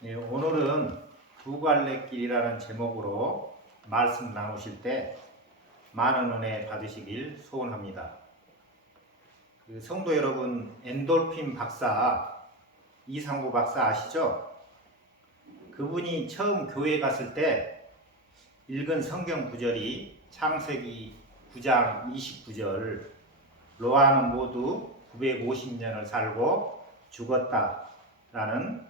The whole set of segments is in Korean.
네, 오늘은 두 갈래 길이라는 제목으로 말씀 나누실 때 많은 은혜 받으시길 소원합니다. 성도 여러분, 엔돌핀 박사, 이상구 박사 아시죠? 그분이 처음 교회 갔을 때 읽은 성경 구절이 창세기 9장 29절, 노아는 모두 950년을 살고 죽었다라는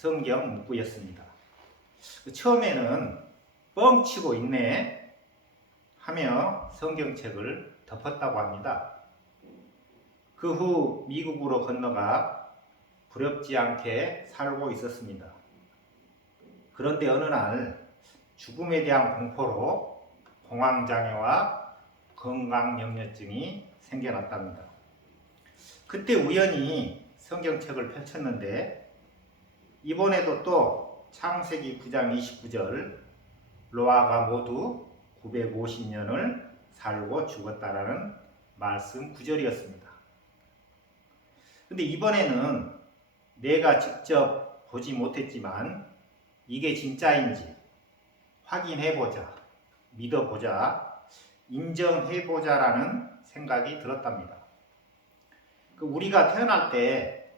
성경 문구였습니다. 처음에는 뻥치고 있네 하며 성경책을 덮었다고 합니다. 그 후 미국으로 건너가 부럽지 않게 살고 있었습니다. 그런데 어느 날 죽음에 대한 공포로 공황장애와 건강염려증이 생겨났답니다. 그때 우연히 성경책을 펼쳤는데 이번에도 또 창세기 9장 29절 노아가 모두 950년을 살고 죽었다라는 말씀 구절이었습니다. 근데 이번에는 내가 직접 보지 못했지만 이게 진짜인지 확인해보자, 믿어보자, 인정해보자라는 생각이 들었답니다. 우리가 태어날 때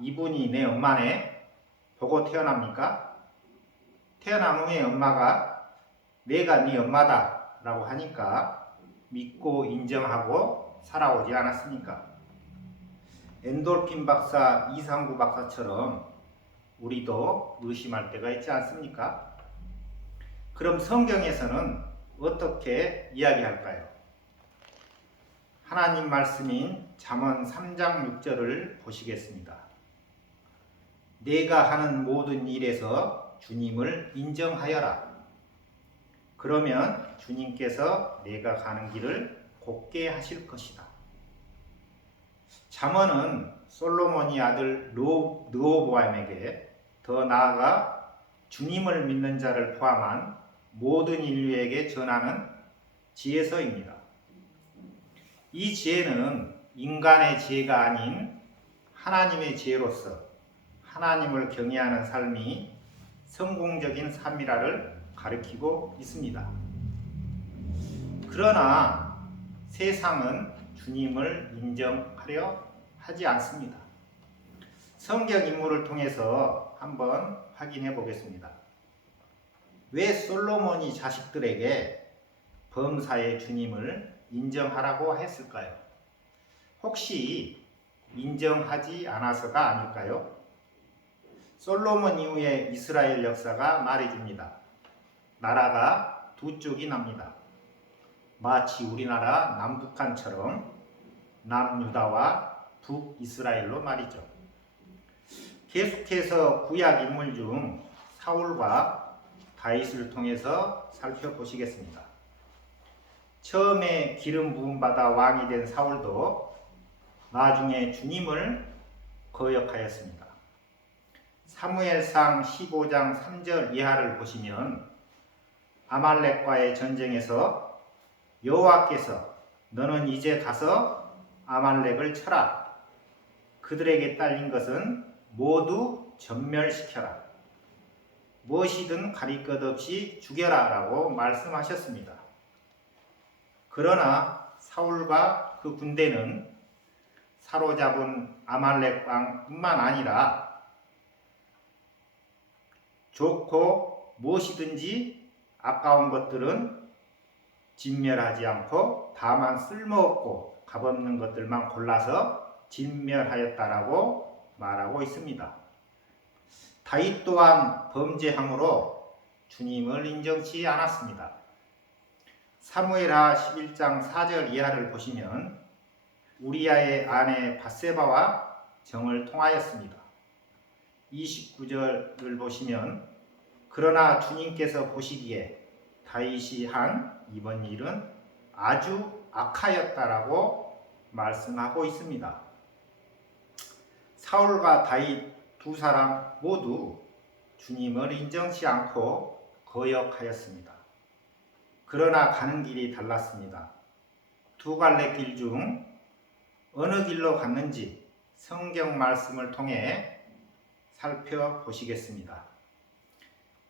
이분이 내 엄마네 보고 태어납니까? 태어난 후에 엄마가 내가 네 엄마다 라고 하니까 믿고 인정하고 살아오지 않았습니까? 엔돌핀 박사, 이상구 박사처럼 우리도 의심할 때가 있지 않습니까? 그럼 성경에서는 어떻게 이야기할까요? 하나님 말씀인 잠언 3장 6절을 보시겠습니다. 내가 하는 모든 일에서 주님을 인정하여라. 그러면 주님께서 내가 가는 길을 곱게 하실 것이다. 잠언은 솔로몬이 아들 르호보암에게 더 나아가 주님을 믿는 자를 포함한 모든 인류에게 전하는 지혜서입니다. 이 지혜는 인간의 지혜가 아닌 하나님의 지혜로서 하나님을 경외하는 삶이 성공적인 삶이라를 가리키고 있습니다. 그러나 세상은 주님을 인정하려 하지 않습니다. 성경 인물을 통해서 한번 확인해 보겠습니다. 왜 솔로몬이 자식들에게 범사의 주님을 인정하라고 했을까요? 혹시 인정하지 않아서가 아닐까요? 솔로몬 이후에 이스라엘 역사가 말해줍니다. 나라가 두 쪽이 납니다. 마치 우리나라 남북한처럼 남유다와 북이스라엘로 말이죠. 계속해서 구약 인물 중 사울과 다윗을 통해서 살펴보시겠습니다. 처음에 기름 부음 받아 왕이 된 사울도 나중에 주님을 거역하였습니다. 사무엘상 15장 3절 이하를 보시면 아말렉과의 전쟁에서 여호와께서 너는 이제 가서 아말렉을 쳐라. 그들에게 딸린 것은 모두 전멸시켜라. 무엇이든 가릴 것 없이 죽여라 라고 말씀하셨습니다. 그러나 사울과 그 군대는 사로잡은 아말렉 왕뿐만 아니라 좋고 무엇이든지 아까운 것들은 진멸하지 않고 다만 쓸모없고 값없는 것들만 골라서 진멸하였다라고 말하고 있습니다. 다윗 또한 범죄함으로 주님을 인정치 않았습니다. 사무엘하 11장 4절 이하를 보시면 우리아의 아내 밧세바와 정을 통하였습니다. 29절을 보시면 그러나 주님께서 보시기에 다윗이 한 이번 일은 아주 악하였다라고 말씀하고 있습니다. 사울과 다윗 두 사람 모두 주님을 인정치 않고 거역하였습니다. 그러나 가는 길이 달랐습니다. 두 갈래 길 중 어느 길로 갔는지 성경 말씀을 통해 살펴보시겠습니다.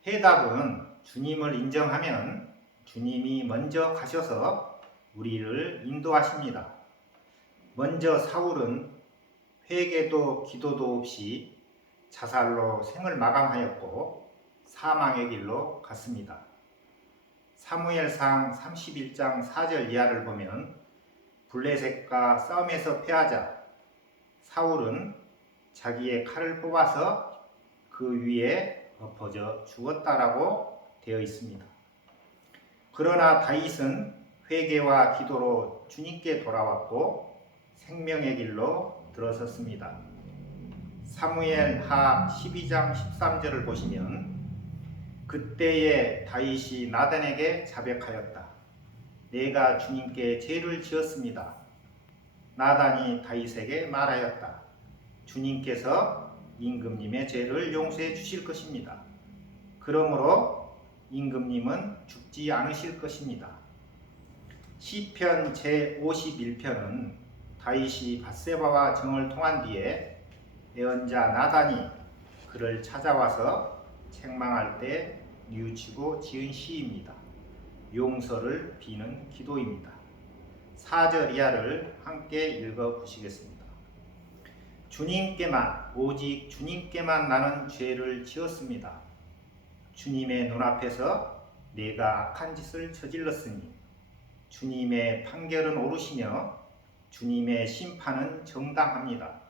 해답은 주님을 인정하면 주님이 먼저 가셔서 우리를 인도하십니다. 먼저 사울은 회개도 기도도 없이 자살로 생을 마감하였고 사망의 길로 갔습니다. 사무엘상 31장 4절 이하를 보면 블레셋과 싸움에서 패하자 사울은 자기의 칼을 뽑아서 그 위에 엎어져 죽었다라고 되어 있습니다. 그러나 다윗은 회개와 기도로 주님께 돌아왔고 생명의 길로 들어섰습니다. 사무엘하 12장 13절을 보시면 그때에 다윗이 나단에게 자백하였다. 내가 주님께 죄를 지었습니다. 나단이 다윗에게 말하였다. 주님께서 임금님의 죄를 용서해 주실 것입니다. 그러므로 임금님은 죽지 않으실 것입니다. 시편 제51편은 다윗이 밧세바와 정을 통한 뒤에 예언자 나단이 그를 찾아와서 책망할 때 뉘우치고 지은 시입니다. 용서를 비는 기도입니다. 4절 이하를 함께 읽어보시겠습니다. 주님께만 오직 주님께만 나는 죄를 지었습니다. 주님의 눈앞에서 내가 악한 짓을 저질렀으니 주님의 판결은 옳으시며 주님의 심판은 정당합니다.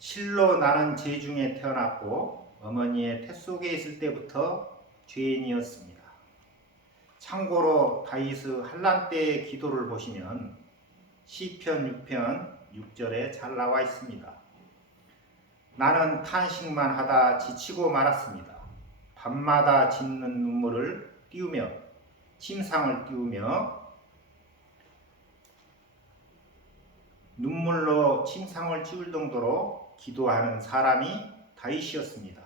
실로 나는 죄 중에 태어났고 어머니의 태 속에 있을 때부터 죄인이었습니다. 참고로 다윗의 환난 때의 기도를 보시면 시편 6편 6절에 잘 나와 있습니다. 나는 탄식만 하다 지치고 말았습니다. 밤마다 짓는 눈물을 띄우며 침상을 띄우며 눈물로 침상을 찌울 정도로 기도하는 사람이 다윗이었습니다.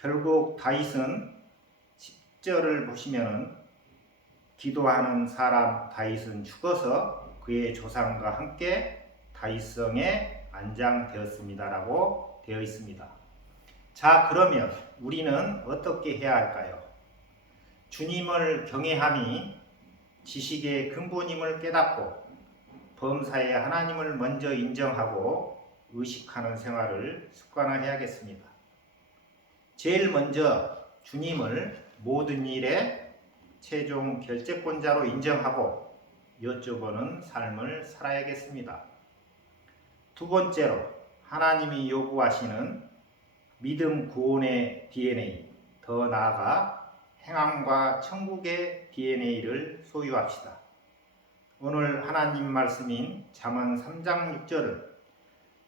결국 다윗은 10절을 보시면 기도하는 사람 다윗은 죽어서 그의 조상과 함께 다윗성에 안장되었습니다라고 되어 있습니다. 자, 그러면 우리는 어떻게 해야 할까요? 주님을 경외함이 지식의 근본임을 깨닫고 범사에 하나님을 먼저 인정하고 의식하는 생활을 습관화해야겠습니다. 제일 먼저 주님을 모든 일에 최종 결재권자로 인정하고 여쭤보는 삶을 살아야겠습니다. 두 번째로 하나님이 요구하시는 믿음 구원의 DNA, 더 나아가 행함과 천국의 DNA를 소유합시다. 오늘 하나님 말씀인 잠언 3장 6절은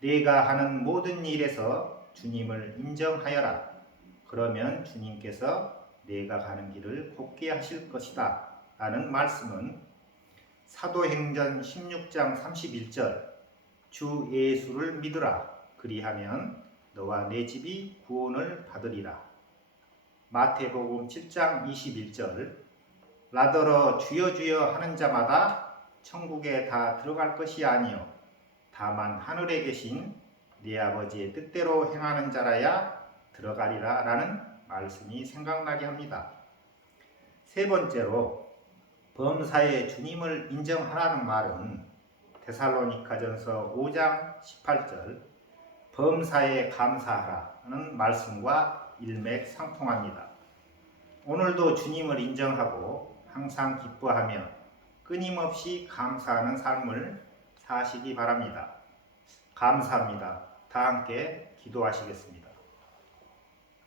내가 하는 모든 일에서 주님을 인정하여라. 그러면 주님께서 내가 가는 길을 곱게 하실 것이다 라는 말씀은 사도행전 16장 31절 주 예수를 믿으라. 그리하면 너와 내 집이 구원을 받으리라. 마태복음 7장 21절 나더러 주여 주여 하는 자마다 천국에 다 들어갈 것이 아니요 다만 하늘에 계신 네 아버지의 뜻대로 행하는 자라야 들어가리라 라는 말씀이 생각나게 합니다. 세 번째로 범사에 주님을 인정하라는 말은 데살로니가전서 5장 18절 범사에 감사하라는 말씀과 일맥상통합니다. 오늘도 주님을 인정하고 항상 기뻐하며 끊임없이 감사하는 삶을 사시기 바랍니다. 감사합니다. 다 함께 기도하시겠습니다.